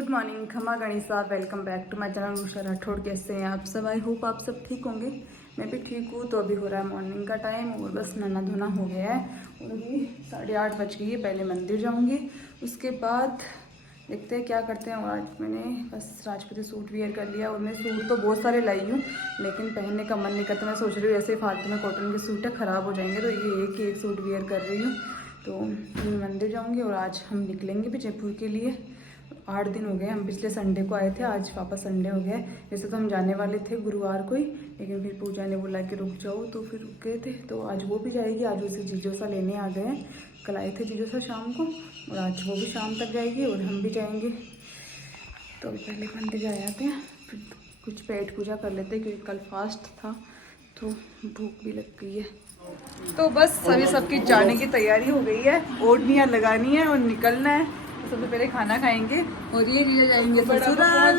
Good morning, खमा गणिसा। Welcome back to my channel Usha Rathore. कैसे हैं आप सब? आई होप आप सब ठीक होंगे। मैं भी ठीक हूँ। तो अभी हो रहा है मॉर्निंग का टाइम और बस नहाना धोना हो गया है और अभी 8:30 बज गई है। पहले मंदिर जाऊँगी, उसके बाद देखते हैं क्या करते हैं। और आज मैंने बस राजपूती सूट वेयर कर लिया और मैं सूट तो बहुत सारे लाई हूँ लेकिन पहनने का मन नहीं करता। मैं सोच रही हूँ ऐसे फालतू में कॉटन के सूट है, ख़राब हो जाएंगे, तो ये एक सूट वेयर कर रही हूँ। तो मैं मंदिर जाऊँगी और आज हम निकलेंगे भी जयपुर के लिए। 8 दिन हो गए, हम पिछले संडे को आए थे, आज वापस संडे हो गया है। वैसे तो हम जाने वाले थे गुरुवार को ही, लेकिन फिर पूजा ने बोला कि रुक जाओ तो फिर रुक गए थे। तो आज वो भी जाएगी। आज उसे जीजोसा लेने आ गए हैं। कल आए थे जीजोसा शाम को और आज वो भी शाम तक जाएगी और हम भी जाएंगे। तो अभी पहले मंदिर जा आते हैं, फिर कुछ पेट पूजा कर लेते हैं क्योंकि कल फास्ट था तो भूख भी लग गई है। तो बस सभी सबकी जाने की तैयारी हो गई है। ओढ़नियाँ लगानी है और निकलना है। सबसे पहले खाना खाएंगे और ये लिए जाएंगे ससुराल।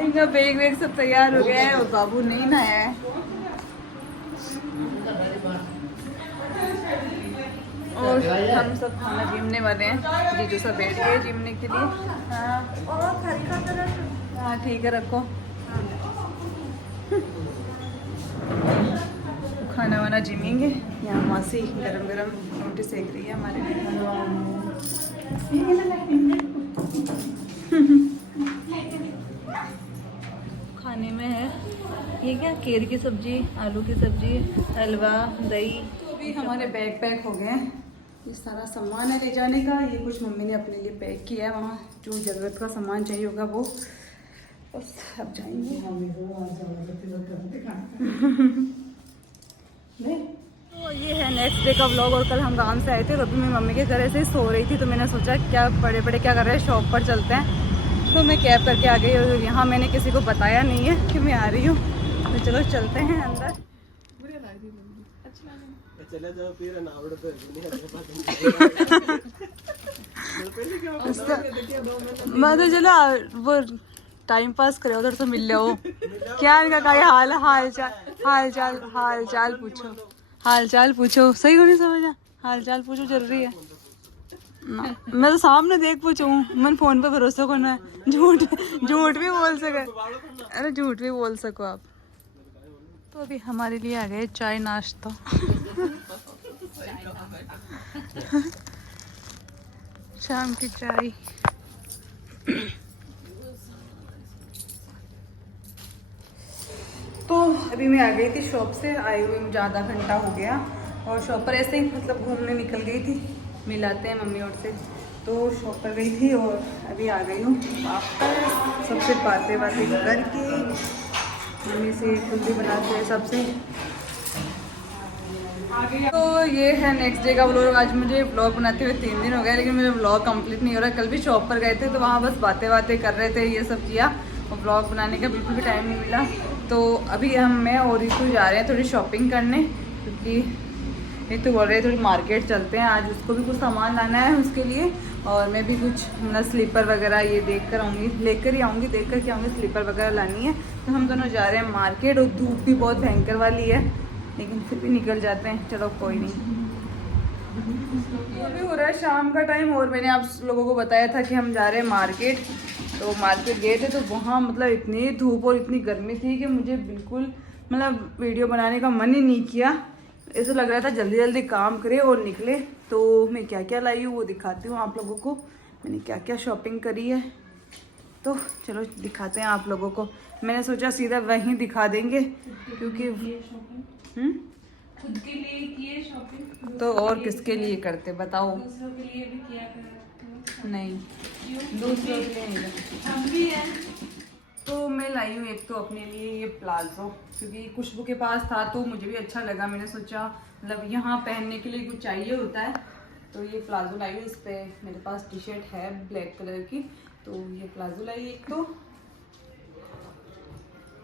इनका बैग वैग सब तैयार हो गया है और बाबू नहीं नहाया है। और हम सब खाना जिमने वाले हैं। जीजू सब बैठ गए जिमने के लिए। हाँ ठीक है, रखो। खाना वाना जिमेंगे। यहाँ मासी गरम गरम रोटी सेक रही है हमारे लिए। खाने में है ये क्या, केर की सब्जी, आलू की सब्जी, हलवा, दही। तो अभी हमारे बैग पैक हो गए हैं। ये सारा सामान है ले जाने का। ये कुछ मम्मी ने अपने लिए पैक किया है, वहाँ जो ज़रूरत का सामान चाहिए होगा वो। बस अब जाएंगे। तो ये है नेक्स्ट डे का व्लॉग। और कल हम गाँव से आए थे तो अभी मैं मम्मी के घर ऐसे ही सो रही थी, तो मैंने सोचा क्या बड़े बड़े क्या कर रहे हैं, शॉप पर चलते हैं। तो मैं कैब करके आ गई और यहाँ मैंने किसी को बताया नहीं है कि मैं आ रही हूँ। तो चलो चलते हैं अंदर। मैं तो चलो वो टाइम पास करे, उधर से मिल लो। क्या इनका का हाल चाल पूछो। सही हो नहीं समझा? हाल चाल पूछो जरूरी है ना। मैं तो सामने देख पूछूं, मन फोन पे भरोसा करना है। झूठ भी बोल सके। अरे झूठ भी बोल सको आप। तो अभी हमारे लिए आ गए चाय नाश्ता। शाम की चाय। तो अभी मैं आ गई थी शॉप से, आए हुए मुझे आधा घंटा हो गया और शॉप पर ऐसे ही मतलब घूमने निकल गई थी। मिलाते हैं मम्मी और से, तो शॉप पर गई थी और अभी आ गई हूँ वापस। सबसे बातें करके मम्मी से खुद भी बनाते हैं सबसे। तो ये है नेक्स्ट डे का व्लॉग। आज मुझे व्लॉग बनाते हुए 3 दिन हो गए लेकिन मेरा व्लॉग कंप्लीट नहीं हो रहा। कल भी शॉप पर गए थे तो वहाँ बस बातें कर रहे थे, ये सब किया और व्लॉग बनाने का बिल्कुल भी टाइम नहीं मिला। तो अभी मैं और रितु जा रहे हैं थोड़ी शॉपिंग करने, क्योंकि रितु बोल रहे थोड़ी मार्केट चलते हैं आज, उसको भी कुछ सामान लाना है उसके लिए। और मैं भी कुछ मतलब स्लीपर वगैरह ये देख कर आऊँगी, लेकर ही आऊँगी, देख कर के आऊँगी। स्लीपर वगैरह लानी है तो हम दोनों जा रहे हैं मार्केट। और धूप भी बहुत भयंकर वाली है लेकिन फिर भी निकल जाते हैं। चलो कोई नहीं। अभी हो रहा है शाम का टाइम और मैंने आप लोगों को बताया था कि हम जा रहे हैं मार्केट। तो मार्केट गए थे तो वहाँ मतलब इतनी धूप और इतनी गर्मी थी कि मुझे बिल्कुल मतलब वीडियो बनाने का मन ही नहीं किया। ऐसा लग रहा था जल्दी जल्दी काम करे और निकले। तो मैं क्या क्या लाई हूँ वो दिखाती हूँ आप लोगों को, मैंने क्या क्या शॉपिंग करी है। तो चलो दिखाते हैं आप लोगों को। मैंने सोचा सीधा वहीं दिखा देंगे क्योंकि खुद के लिए किए शॉपिंग तो और किसके लिए करते बताओ? दूसरों के लिए भी किया करते नहीं, दूसरों के लिए नहीं। हम भी हैं। तो मैं लाई हूँ एक तो अपने लिए ये प्लाजो, क्योंकि खुशबू के पास था तो मुझे भी अच्छा लगा। मैंने सोचा मतलब यहाँ पहनने के लिए कुछ चाहिए होता है तो ये प्लाजो लाई हूँ। इस पर मेरे पास टी शर्ट है ब्लैक कलर की, तो ये प्लाजो लाई। एक तो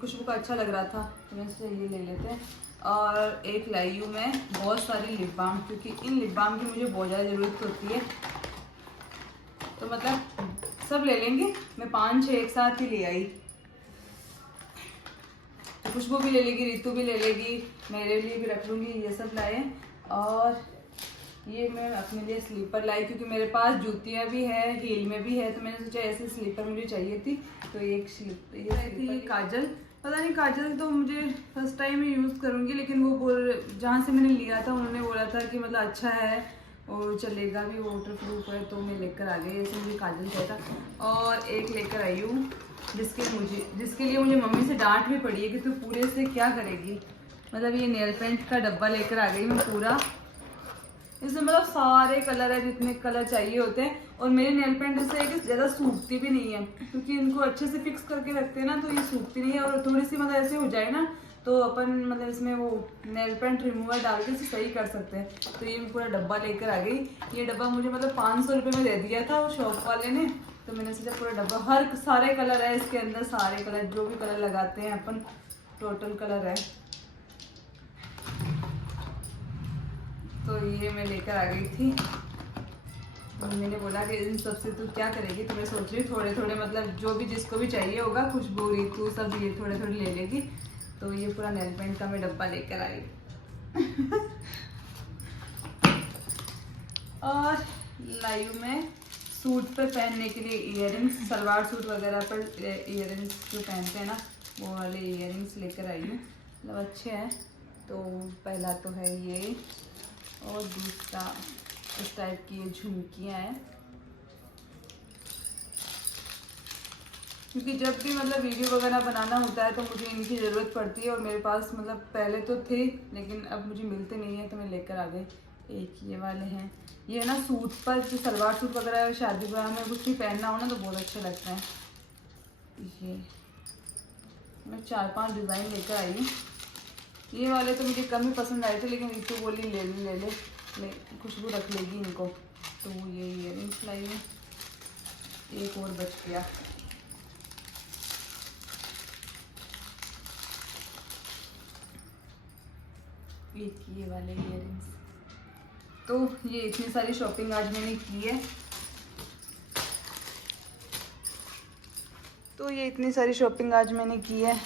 खुशबू का अच्छा लग रहा था तो मैं इससे ये ले लेते हैं। और एक लाई हूँ मैं बहुत सारी लिप बाम, क्योंकि इन लिप बाम की मुझे बहुत ज़्यादा ज़रूरत होती है। तो मतलब सब ले लेंगे, मैं 5-6 एक साथ ही ले आई। तो खुशबू भी ले लेगी, रितु भी ले लेगी, मेरे लिए भी रख लूँगी। ये सब लाए। और ये मैं अपने लिए स्लीपर लाई क्योंकि मेरे पास जूतियाँ भी है, हील में भी है, तो मैंने सोचा ऐसे स्लीपर मुझे चाहिए थी। तो एक स्लीपर ये थी। ये काजल, पता नहीं काजल तो मुझे फर्स्ट टाइम ही यूज़ करूँगी, लेकिन वो जहाँ से मैंने लिया था उन्होंने बोला था कि मतलब अच्छा है और चलेगा भी, वाटर प्रूफ है, तो मैं लेकर आ गई। ऐसे मुझे काजल चाहिए था। और एक लेकर आई हूँ जिसके लिए मुझे मम्मी से डांट भी पड़ी है कि तू पूरे से क्या करेगी। मतलब ये नेल पेंट का डब्बा लेकर आ गई मैं पूरा। इसमें मतलब सारे कलर है जितने कलर चाहिए होते हैं। और मेरे नेल पेंट ऐसे है कि ज़्यादा सूखती भी नहीं है, क्योंकि इनको अच्छे से फिक्स करके रखते हैं ना, तो ये सूखती नहीं है। और थोड़ी सी मतलब ऐसे हो जाए ना तो अपन मतलब इसमें वो नेल पेंट रिमूवर डाल के इसे सही कर सकते हैं। तो ये पूरा डब्बा लेकर आ गई। ये डब्बा मुझे मतलब 500 रुपये में दे दिया था वो शॉप वाले ने। तो मैंने सोचा पूरा डब्बा, हर सारे कलर है इसके अंदर, सारे कलर जो भी कलर लगाते हैं अपन, टोटल कलर है। तो ये मैं लेकर आ गई थी। मम्मी ने बोला कि इन सबसे तू क्या करेगी, तो मैं सोच रही थोड़े थोड़े मतलब जो भी जिसको भी चाहिए होगा, खुशबू रीतू सब ये थोड़े थोड़े ले लेगी। तो ये पूरा नेल पेंट का मैं डब्बा लेकर आई। और लाई हूँ मैं सूट पे पहनने के लिए इयररिंग्स, सलवार सूट वगैरह पर इयररिंग्स जो पहनते हैं ना, वो वाले इयररिंग्स लेकर आई हूँ। मतलब अच्छे हैं। तो पहला तो है ये, और दूसरा इस टाइप की ये झुमकियाँ हैं। क्योंकि जब भी मतलब वीडियो वगैरह बनाना होता है तो मुझे इनकी ज़रूरत पड़ती है, और मेरे पास मतलब पहले तो थे लेकिन अब मुझे मिलते नहीं है, तो मैं लेकर आ गई। एक ये वाले हैं, ये ना सूट पर जो सलवार सूट वगैरह शादी ब्याह में कुछ भी पहनना हो ना तो बहुत अच्छे लगते हैं। ये मैं 4-5 डिज़ाइन लेकर आई हूँ। ये वाले तो मुझे कम ही पसंद आए थे, लेकिन रीतू बोली ले ले खुशबू रख लेगी इनको। तो ये इयररिंग्स लाई हूँ। एक और बच गया। एक ये वाले इयररिंग्स। तो ये इतनी सारी शॉपिंग आज मैंने की है। तो ये इतनी सारी शॉपिंग आज मैंने की है।